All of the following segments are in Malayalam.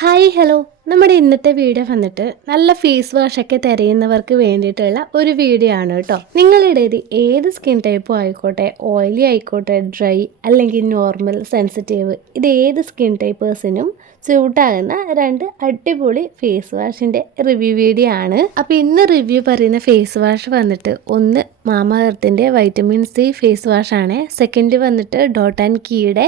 ഹായ് ഹലോ നമ്മുടെ ഇന്നത്തെ വീഡിയോ വന്നിട്ട് നല്ല ഫേസ് വാഷൊക്കെ തിരയുന്നവർക്ക് വേണ്ടിയിട്ടുള്ള ഒരു വീഡിയോ ആണ് കേട്ടോ. നിങ്ങളുടെ ഏത് സ്കിൻ ടൈപ്പും ആയിക്കോട്ടെ, ഓയിലി ആയിക്കോട്ടെ, ഡ്രൈ അല്ലെങ്കിൽ നോർമൽ, സെൻസിറ്റീവ്, ഇത് ഏത് സ്കിൻ ടൈപ്പേഴ്സിനും സ്യൂട്ടാകുന്ന രണ്ട് അടിപൊളി ഫേസ് വാഷിൻ്റെ റിവ്യൂ വീഡിയോ ആണ്. അപ്പോൾ ഇന്ന് റിവ്യൂ പറയുന്ന ഫേസ് വാഷ് വന്നിട്ട് ഒന്ന് മാമ എർത്തിൻ്റെ വൈറ്റമിൻ സി ഫേസ് വാഷാണ്. സെക്കൻഡ് വന്നിട്ട് ഡോട്ട് ആൻഡ് കീയുടെ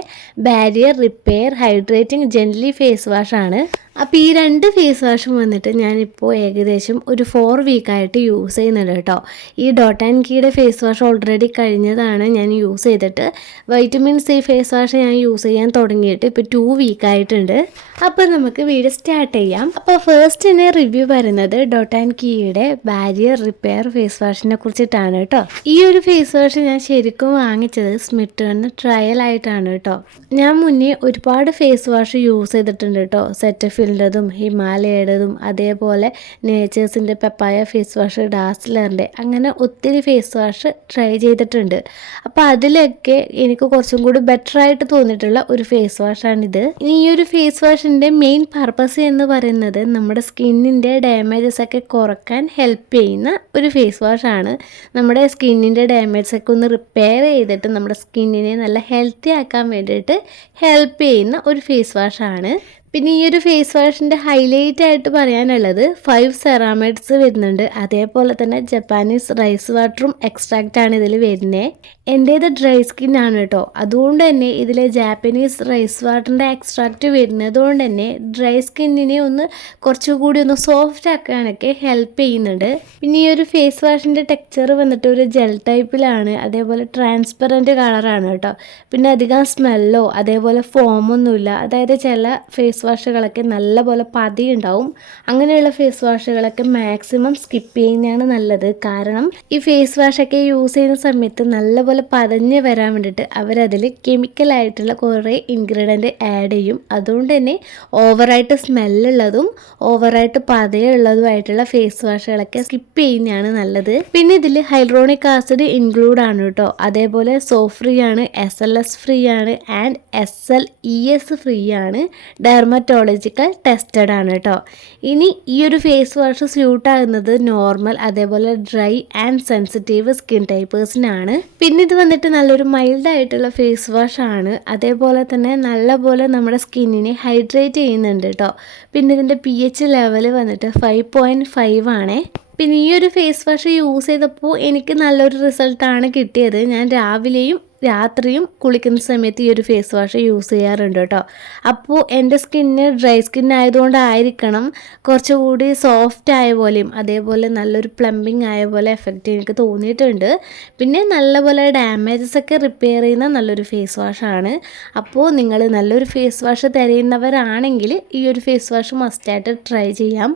barrier repair hydrating gently face വാഷാണ്. അപ്പോൾ ഈ രണ്ട് ഫേസ് വാഷും വന്നിട്ട് ഞാനിപ്പോൾ ഏകദേശം ഒരു 4 വീക്കായിട്ട് യൂസ് ചെയ്യുന്നുണ്ട് കേട്ടോ. ഈ ഡോട്ട് ആൻഡ് കീയുടെ ഫേസ് വാഷ് ഓൾറെഡി കഴിഞ്ഞതാണ് ഞാൻ യൂസ് ചെയ്തിട്ട്. വൈറ്റമിൻ സി ഫേസ് വാഷ് ഞാൻ യൂസ് ചെയ്യാൻ തുടങ്ങിയിട്ട് ഇപ്പോൾ 2 വീക്കായിട്ടുണ്ട്. അപ്പോൾ നമുക്ക് വീഡിയോ സ്റ്റാർട്ട് ചെയ്യാം. അപ്പോൾ ഫസ്റ്റ് തന്നെ റിവ്യൂ പറയുന്നത് ഡോട്ട് ആൻഡ് കീയുടെ ബാരിയർ റിപ്പയർ ഫേസ് വാഷിനെ കുറിച്ചിട്ടാണ് കേട്ടോ. ഈ ഒരു ഫേസ് വാഷ് ഞാൻ ശരിക്കും വാങ്ങിച്ചത് സ്മിറ്റേണിന് ട്രയൽ ആയിട്ടാണ് കേട്ടോ. ഞാൻ മുന്നേ ഒരുപാട് ഫേസ് വാഷ് യൂസ് ചെയ്തിട്ടുണ്ട് കേട്ടോ. സെറ്റഫിലിൻ്റെതും ഹിമാലയയുടേതും അതേപോലെ നേച്ചേഴ്സിൻ്റെ പെപ്പായ ഫേസ് വാഷ്, ഡാസ്ലറിൻ്റെ, അങ്ങനെ ഒത്തിരി ഫേസ് വാഷ് ട്രൈ ചെയ്തിട്ടുണ്ട്. അപ്പോൾ അതിലൊക്കെ എനിക്ക് കുറച്ചും കൂടി ബെറ്റർ ആയിട്ട് തോന്നിയിട്ടുള്ള ഒരു ഫേസ് വാഷാണിത്. ഇനി ഈ ഒരു ഫേസ് വാഷിൻ്റെ മെയിൻ പർപ്പസ് എന്ന് പറയുന്നത് നമ്മുടെ സ്കിന്നിൻ്റെ ഡാമേജസ് ഒക്കെ കുറക്കാൻ ഹെൽപ്പ് ചെയ്യുന്ന ഒരു ഫേസ് വാഷാണ്. നമ്മുടെ സ്കിന്നിൻ്റെ ഡാമേജസ് ഒക്കെ ഒന്ന് റിപ്പയർ ചെയ്തിട്ട് നമ്മുടെ സ്കിന്നിനെ നല്ല ഹെൽത്തി ആക്കാൻ വേണ്ടിയിട്ട് ഹെൽപ്പ് ചെയ്യുന്ന ഒരു ഫേസ് വാഷാണ്. പിന്നെ ഈ ഒരു ഫേസ് വാഷിൻ്റെ ഹൈലൈറ്റ് ആയിട്ട് പറയാനുള്ളത് 5 സെറാമൈഡ്സ് വരുന്നുണ്ട്. അതേപോലെ തന്നെ ജപ്പാനീസ് റൈസ് വാട്ടറും എക്സ്ട്രാക്റ്റാണ് ഇതിൽ വരുന്നത്. എൻ്റേത് ഡ്രൈ സ്കിൻ ആണ് കേട്ടോ. അതുകൊണ്ട് തന്നെ ഇതിൽ ജാപ്പനീസ് റൈസ് വാട്ടറിൻ്റെ എക്സ്ട്രാക്റ്റ് വരുന്നത് കൊണ്ട് തന്നെ ഡ്രൈ സ്കിന്നിനെ ഒന്ന് കുറച്ചുകൂടി ഒന്ന് സോഫ്റ്റ് ആക്കാനൊക്കെ ഹെൽപ്പ് ചെയ്യുന്നുണ്ട്. പിന്നെ ഈ ഒരു ഫേസ് വാഷിൻ്റെ ടെക്സ്ചർ വന്നിട്ട് ഒരു ജെൽ ടൈപ്പിലാണ്. അതേപോലെ ട്രാൻസ്പെറൻറ്റ് കളറാണ് കേട്ടോ. പിന്നെ അധികം സ്മെല്ലോ അതേപോലെ ഫോമൊന്നുമില്ല. അതായത് ചില ഫേസ് വാഷുകളൊക്കെ നല്ലപോലെ പതി ഉണ്ടാവും. അങ്ങനെയുള്ള ഫേസ് വാഷുകളൊക്കെ മാക്സിമം സ്കിപ്പ് ചെയ്യുന്നതാണ് നല്ലത്. കാരണം ഈ ഫേസ് വാഷൊക്കെ യൂസ് ചെയ്യുന്ന സമയത്ത് നല്ലപോലെ പതഞ്ഞ് വരാൻ വേണ്ടിയിട്ട് അവരതിൽ കെമിക്കലായിട്ടുള്ള കുറേ ഇൻഗ്രീഡിയൻറ്റ് ആഡ് ചെയ്യും. അതുകൊണ്ട് തന്നെ ഓവറായിട്ട് സ്മെല്ലുള്ളതും ഓവറായിട്ട് പതയുള്ളതുമായിട്ടുള്ള ഫേസ് വാഷുകളൊക്കെ സ്കിപ്പ് ചെയ്യുന്നതാണ് നല്ലത്. പിന്നെ ഇതിൽ ഹൈഡ്രോണിക് ആസിഡ് ഇൻക്ലൂഡ് ആണ് കേട്ടോ. അതേപോലെ സോപ്പ് ഫ്രീ ആണ്, SLS ഫ്രീ ആണ് ആൻഡ് SLES ഫ്രീ ആണ്. ഡെർമറ്റോളജിക്കൽ ടെസ്റ്റഡ് ആണ് കേട്ടോ. ഇനി ഈ ഒരു ഫേസ് വാഷ് സ്യൂട്ട് ആകുന്നത് നോർമൽ അതേപോലെ ഡ്രൈ ആൻഡ് സെൻസിറ്റീവ് സ്കിൻ ടൈപ്പേഴ്സിനാണ്. പിന്നെ ഇത് വന്നിട്ട് നല്ലൊരു മൈൽഡ് ആയിട്ടുള്ള ഫേസ് വാഷ് ആണ്. അതേപോലെ തന്നെ നല്ലപോലെ നമ്മുടെ സ്കിന്നിനെ ഹൈഡ്രേറ്റ് ചെയ്യുന്നുണ്ട് കേട്ടോ. പിന്നെ ഇതിൻ്റെ pH ലെവൽ വന്നിട്ട് 5.5 ആണേ. പിന്നെ ഈ ഒരു ഫേസ് വാഷ് യൂസ് ചെയ്തപ്പോൾ എനിക്ക് നല്ലൊരു റിസൾട്ടാണ് കിട്ടിയത്. ഞാൻ രാവിലെയും രാത്രിയും കുളിക്കുന്ന സമയത്ത് ഈ ഒരു ഫേസ് വാഷ് യൂസ് ചെയ്യാറുണ്ട് കേട്ടോ. അപ്പോൾ എൻ്റെ സ്കിന്ന് ഡ്രൈ സ്കിൻ ആയതുകൊണ്ടായിരിക്കണം കുറച്ചുകൂടി സോഫ്റ്റ് ആയ പോലെയും അതേപോലെ നല്ലൊരു പ്ലംബിങ് ആയ പോലെ എഫക്റ്റ് എനിക്ക് തോന്നിയിട്ടുണ്ട്. പിന്നെ നല്ലപോലെ ഡാമേജസ് ഒക്കെ റിപ്പയർ ചെയ്യുന്ന നല്ലൊരു ഫേസ് വാഷാണ്. അപ്പോൾ നിങ്ങൾ നല്ലൊരു ഫേസ് വാഷ് തിരയുന്നവരാണെങ്കിൽ ഈ ഒരു ഫേസ് വാഷ് മസ്റ്റായിട്ട് ട്രൈ ചെയ്യാം.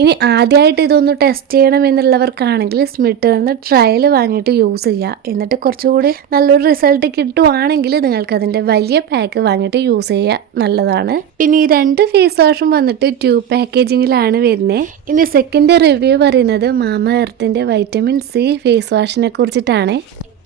ഇനി ആദ്യമായിട്ട് ഇതൊന്ന് ടെസ്റ്റ് ചെയ്യണം എന്നുള്ളവർക്കാണെങ്കിൽ സ്മിറ്റേണിന് ട്രയൽ വാങ്ങിയിട്ട് യൂസ് ചെയ്യുക. എന്നിട്ട് കുറച്ചുകൂടി നല്ലൊരു റിസൾട്ട് കിട്ടുവാണെങ്കിൽ നിങ്ങൾക്ക് അതിൻ്റെ വലിയ പാക്ക് വാങ്ങിയിട്ട് യൂസ് ചെയ്യുക നല്ലതാണ്. പിന്നെ ഈ രണ്ട് ഫേസ് വാഷും വന്നിട്ട് 2 പാക്കേജിങ്ങിലാണ് വരുന്നത്. ഇനി സെക്കൻഡ് റിവ്യൂ പറയുന്നത് മാമ എർത്തിൻ്റെ വൈറ്റമിൻ സി ഫേസ് വാഷിനെ കുറിച്ചിട്ടാണ്.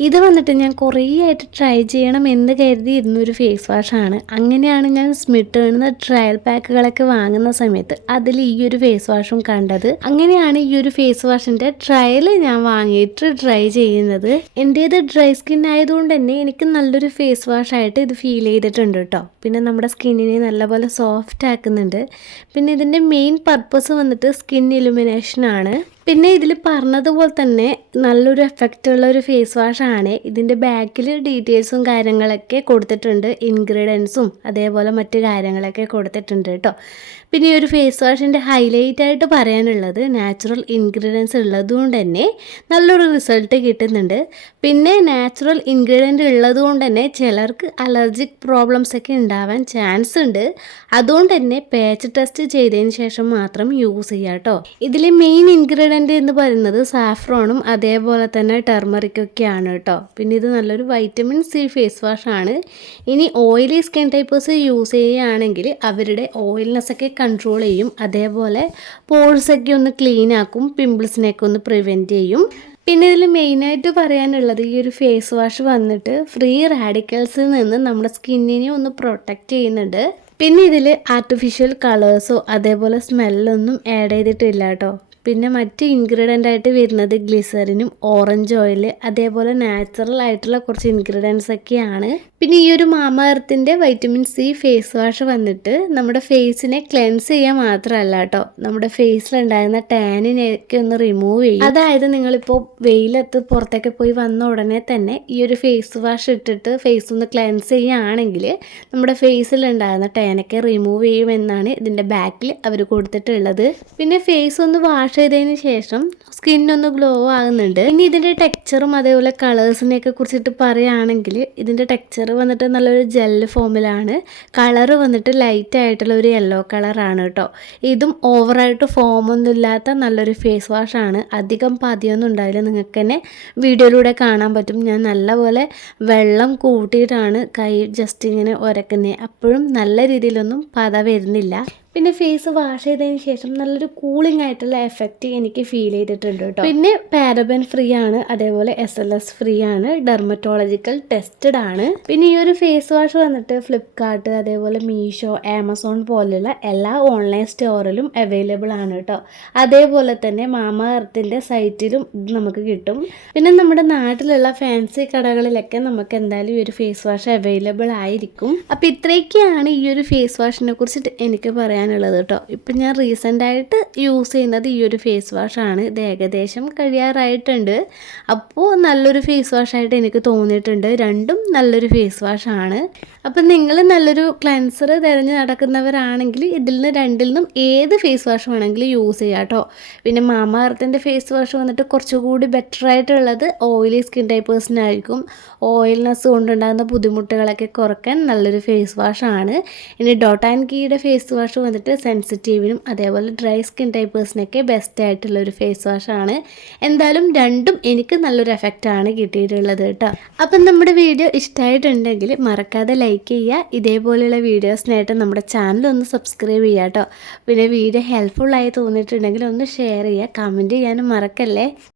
ഇത് വന്നിട്ട് ഞാൻ കുറേ ആയിട്ട് ട്രൈ ചെയ്യണം എന്ന് കരുതിയിരുന്ന ഒരു ഫേസ് വാഷാണ്. അങ്ങനെയാണ് ഞാൻ സ്മിറ്റേണിന്ന് ട്രയൽ പാക്കുകളൊക്കെ വാങ്ങുന്ന സമയത്ത് അതിൽ ഈ ഒരു ഫേസ് വാഷും കണ്ടത്. അങ്ങനെയാണ് ഈ ഒരു ഫേസ് വാഷിൻ്റെ ട്രയൽ ഞാൻ വാങ്ങിയിട്ട് ട്രൈ ചെയ്യുന്നത്. എൻ്റേത് ഡ്രൈ സ്കിൻ ആയതുകൊണ്ട് തന്നെ എനിക്ക് നല്ലൊരു ഫേസ് വാഷായിട്ട് ഇത് ഫീൽ ചെയ്തിട്ടുണ്ട് കേട്ടോ. പിന്നെ നമ്മുടെ സ്കിന്നിനെ നല്ലപോലെ സോഫ്റ്റ് ആക്കുന്നുണ്ട്. പിന്നെ ഇതിൻ്റെ മെയിൻ പർപ്പസ് വന്നിട്ട് സ്കിൻ ഇലുമിനേഷൻ ആണ്. പിന്നെ ഇതിൽ പറഞ്ഞതുപോലെ തന്നെ നല്ലൊരു എഫക്റ്റുള്ള ഒരു ഫേസ് വാഷാണ്. ഇതിൻ്റെ ബാക്കിൽ ഡീറ്റെയിൽസും കാര്യങ്ങളൊക്കെ കൊടുത്തിട്ടുണ്ട്, ഇൻഗ്രീഡിയൻസും അതേപോലെ മറ്റു കാര്യങ്ങളൊക്കെ കൊടുത്തിട്ടുണ്ട് കേട്ടോ. പിന്നെ ഈ ഒരു ഫേസ് വാഷിൻ്റെ ഹൈലൈറ്റ് ആയിട്ട് പറയാനുള്ളത് നാച്ചുറൽ ഇൻഗ്രീഡിയൻസ് ഉള്ളതുകൊണ്ട് തന്നെ നല്ലൊരു റിസൾട്ട് കിട്ടുന്നുണ്ട്. പിന്നെ നാച്ചുറൽ ഇൻഗ്രീഡിയൻ്റ് ഉള്ളതുകൊണ്ട് തന്നെ ചിലർക്ക് അലർജിക് പ്രോബ്ലംസ് ഒക്കെ ഉണ്ടാവാൻ ചാൻസ് ഉണ്ട്. അതുകൊണ്ട് തന്നെ പാച്ച് ടെസ്റ്റ് ചെയ്തതിന് ശേഷം മാത്രം യൂസ് ചെയ്യുക കേട്ടോ. ഇതിൽ മെയിൻ ഇൻഗ്രീഡിയൻ്റ് എന്ന് പറയുന്നത് സാഫ്രോണും അതേപോലെ തന്നെ ടെർമറിക്കൊക്കെയാണ് കേട്ടോ. പിന്നെ ഇത് നല്ലൊരു വൈറ്റമിൻ സി ഫേസ് വാഷാണ്. ഇനി ഓയിലി സ്കിൻ ടൈപ്പേഴ്സ് യൂസ് ചെയ്യുകയാണെങ്കിൽ അവരുടെ ഓയിൽനെസ് ഒക്കെ കൺട്രോൾ ചെയ്യും. അതേപോലെ പോഴ്സൊക്കെ ഒന്ന് ക്ലീൻ ആക്കും, പിമ്പിൾസിനെയൊക്കെ ഒന്ന് പ്രിവെൻറ്റ് ചെയ്യും. പിന്നെ ഇതിൽ മെയിനായിട്ട് പറയാനുള്ളത് ഈ ഒരു ഫേസ് വാഷ് വന്നിട്ട് ഫ്രീ റാഡിക്കൽസിൽ നിന്ന് നമ്മുടെ സ്കിന്നിനെ ഒന്ന് പ്രൊട്ടക്റ്റ് ചെയ്യുന്നുണ്ട്. പിന്നെ ഇതിൽ ആർട്ടിഫിഷ്യൽ കളേഴ്സോ അതേപോലെ സ്മെല്ലൊന്നും ആഡ് ചെയ്തിട്ടില്ല കേട്ടോ. പിന്നെ മറ്റ് ഇൻഗ്രീഡിയൻ്റ് ആയിട്ട് വരുന്നത് ഗ്ലിസറിനും ഓറഞ്ച് ഓയിൽ അതേപോലെ നാച്ചുറൽ ആയിട്ടുള്ള കുറച്ച് ഇൻഗ്രീഡിയൻസ് ഒക്കെയാണ്. പിന്നെ ഈ ഒരു മാമ എർത്തിൻ്റെ വൈറ്റമിൻ സി ഫേസ് വാഷ് വന്നിട്ട് നമ്മുടെ ഫേസിനെ ക്ലെൻസ് ചെയ്യാൻ മാത്രമല്ല കേട്ടോ, നമ്മുടെ ഫേസിലുണ്ടായിരുന്ന ടാനിനെയൊക്കെ ഒന്ന് റിമൂവ് ചെയ്യും. അതായത് നിങ്ങളിപ്പോൾ വെയിലത്ത് പുറത്തൊക്കെ പോയി വന്ന ഉടനെ തന്നെ ഈ ഒരു ഫേസ് വാഷ് ഇട്ടിട്ട് ഫേസ് ഒന്ന് ക്ലെൻസ് ചെയ്യുകയാണെങ്കിൽ നമ്മുടെ ഫേസിലുണ്ടായിരുന്ന ടാനൊക്കെ റിമൂവ് ചെയ്യുമെന്നാണ് ഇതിൻ്റെ ബാക്കിൽ അവർ കൊടുത്തിട്ടുള്ളത്. പിന്നെ ഫേസ് ഒന്ന് വാഷ് ചെയ്തതിന് ശേഷം സ്കിന്നൊന്ന് ഗ്ലോ ആകുന്നുണ്ട്. ഇനി ഇതിൻ്റെ ടെക്സ്ചറും അതേപോലെ കളേഴ്സിനെയൊക്കെ കുറിച്ചിട്ട് പറയുകയാണെങ്കിൽ ഇതിൻ്റെ ടെക്സ്ചർ വന്നിട്ട് നല്ലൊരു ജെല്ല് ഫോമിലാണ്. കളറ് വന്നിട്ട് ലൈറ്റ് ആയിട്ടുള്ള ഒരു യെല്ലോ കളറാണ് കേട്ടോ. ഇതും ഓവറായിട്ട് ഫോമൊന്നും ഇല്ലാത്ത നല്ലൊരു ഫേസ് വാഷാണ്. അധികം പതിയൊന്നും ഉണ്ടാവില്ല, നിങ്ങൾക്ക് തന്നെ വീഡിയോയിലൂടെ കാണാൻ പറ്റും. ഞാൻ നല്ലപോലെ വെള്ളം കൂട്ടിയിട്ടാണ് കൈ ജസ്റ്റ് ഇങ്ങനെ ഉരക്കുന്നത്, അപ്പോഴും നല്ല രീതിയിലൊന്നും പത വരുന്നില്ല. പിന്നെ ഫേസ് വാഷ് ചെയ്തതിന് ശേഷം നല്ലൊരു കൂളിംഗ് ആയിട്ടുള്ള എഫക്റ്റ് എനിക്ക് ഫീൽ ചെയ്തിട്ടുണ്ട് കേട്ടോ. പിന്നെ പാരബൻ ഫ്രീ ആണ്, അതേപോലെ SLS ഫ്രീ ആണ്, ഡെർമറ്റോളജിക്കൽ ടെസ്റ്റഡ് ആണ്. പിന്നെ ഈ ഒരു ഫേസ് വാഷ് വന്നിട്ട് ഫ്ലിപ്കാർട്ട് അതേപോലെ മീഷോ ആമസോൺ പോലുള്ള എല്ലാ ഓൺലൈൻ സ്റ്റോറിലും അവൈലബിൾ ആണ് കേട്ടോ. അതേപോലെ തന്നെ മാമ എർത്തിൻ്റെ സൈറ്റിലും ഇത് നമുക്ക് കിട്ടും. പിന്നെ നമ്മുടെ നാട്ടിലുള്ള ഫാൻസി കടകളിലൊക്കെ നമുക്ക് എന്തായാലും ഈ ഒരു ഫേസ് വാഷ് അവൈലബിൾ ആയിരിക്കും. അപ്പം ഇത്രയൊക്കെയാണ് ഈ ഒരു ഫേസ് വാഷിനെ കുറിച്ചിട്ട് എനിക്ക് പറയാനുള്ളത് കേട്ടോ. ഇപ്പം ഞാൻ റീസെൻ്റായിട്ട് യൂസ് ചെയ്യുന്നത് ഈ ഒരു ഫേസ് വാഷാണ്. ഇത് ഏകദേശം കഴിയാറായിട്ടുണ്ട്. അപ്പോൾ നല്ലൊരു ഫേസ് വാഷായിട്ട് എനിക്ക് തോന്നിയിട്ടുണ്ട്. രണ്ടും നല്ലൊരു ഫേസ് വാഷാണ്. അപ്പം നിങ്ങൾ നല്ലൊരു ക്ലെൻസർ തിരഞ്ഞ് നടക്കുന്നവരാണെങ്കിൽ ഇതിൽ നിന്ന് രണ്ടിൽ നിന്നും ഏത് ഫേസ് വാഷ് വേണമെങ്കിലും യൂസ് ചെയ്യാം കേട്ടോ. പിന്നെ മാമ എർത്തിൻ്റെ ഫേസ് വാഷ് വന്നിട്ട് കുറച്ചുകൂടി ബെറ്റർ ആയിട്ടുള്ളത് ഓയിലി സ്കിൻ ടൈപ്പേഴ്സിനായിരിക്കും. ഓയിൽനെസ് കൊണ്ടുണ്ടാകുന്ന ബുദ്ധിമുട്ടുകളൊക്കെ കുറയ്ക്കാൻ നല്ലൊരു ഫേസ് വാഷാണ്. ഇനി ഡോട്ട് ആൻഡ് കീയുടെ ഫേസ് വാഷ് വന്നിട്ട് സെൻസിറ്റീവിനും അതേപോലെ ഡ്രൈ സ്കിൻ ടൈപ്പേഴ്സിനൊക്കെ ബെസ്റ്റ് ആയിട്ടുള്ളൊരു ഫേസ് വാഷാണ്. എന്തായാലും രണ്ടും എനിക്ക് നല്ലൊരു എഫക്റ്റാണ് കിട്ടിയിട്ടുള്ളത് കേട്ടോ. അപ്പം നമ്മുടെ വീഡിയോ ഇഷ്ടമായിട്ടുണ്ടെങ്കിൽ മറക്കാതെ ലൈക്ക് ചെയ്യുക. ഇതേപോലെയുള്ള വീഡിയോസിനായിട്ട് നമ്മുടെ ചാനൽ ഒന്ന് സബ്സ്ക്രൈബ് ചെയ്യുക കേട്ടോ. പിന്നെ വീഡിയോ ഹെൽപ്ഫുള്ളായി തോന്നിയിട്ടുണ്ടെങ്കിൽ ഒന്ന് ഷെയർ ചെയ്യുക, കമൻറ്റ് ചെയ്യാനും മറക്കല്ലേ.